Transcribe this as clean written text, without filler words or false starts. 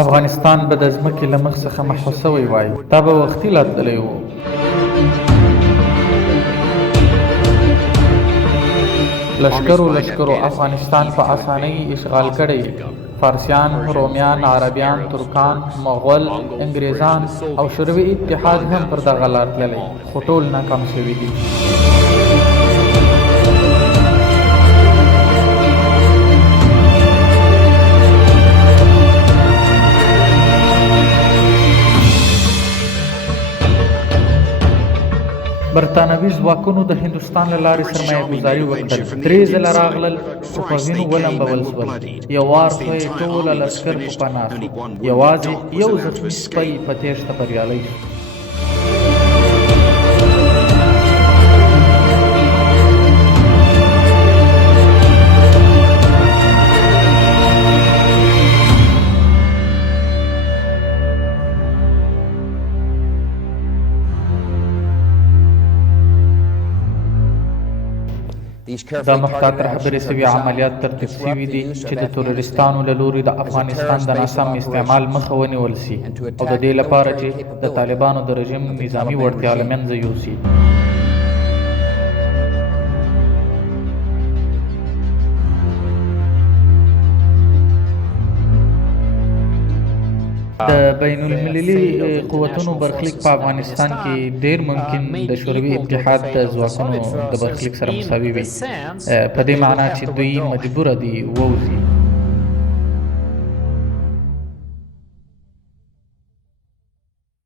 افغانستان به د ځمکې له مخ څخه محو سوی وای، دا به وختي راتللی و. لشکرو افغانستان په اسانۍ اشغال کړی. فارسیان، رومیان، عربیان، ترکان، مغول، انګریزان او شوروي اتحاد هم پر دغه لار تللی، خو ټول ناکام شوي دي. برطانوي ځواکونو د هندوستان له لارې سرمایه ګزاري وکړل. 3 ځله راغلل خو په وینو ولمبول شول. یو وار خو یې ټوله لښکر په پناه شو. یوازې یو زخمي سپی په تېښته بریالی شو. دا محتاط رهبري سوي عملیات ترتیب شوي دي چې د تروریستانو له لوري د افغانستان د ناسم استعمال مخه ونیول شي او د دې لپاره چې د طالبانو د رژیم نظامي وړتیا له منځه یوسي. د بین المللي قوتونو برخلیک په افغانستان کې ډیر ممکن د شوروي اتحاد د ځواکونو د برخلیک سره مساوي وي، په دې معنا چې دوی مجبوره دي ووځي.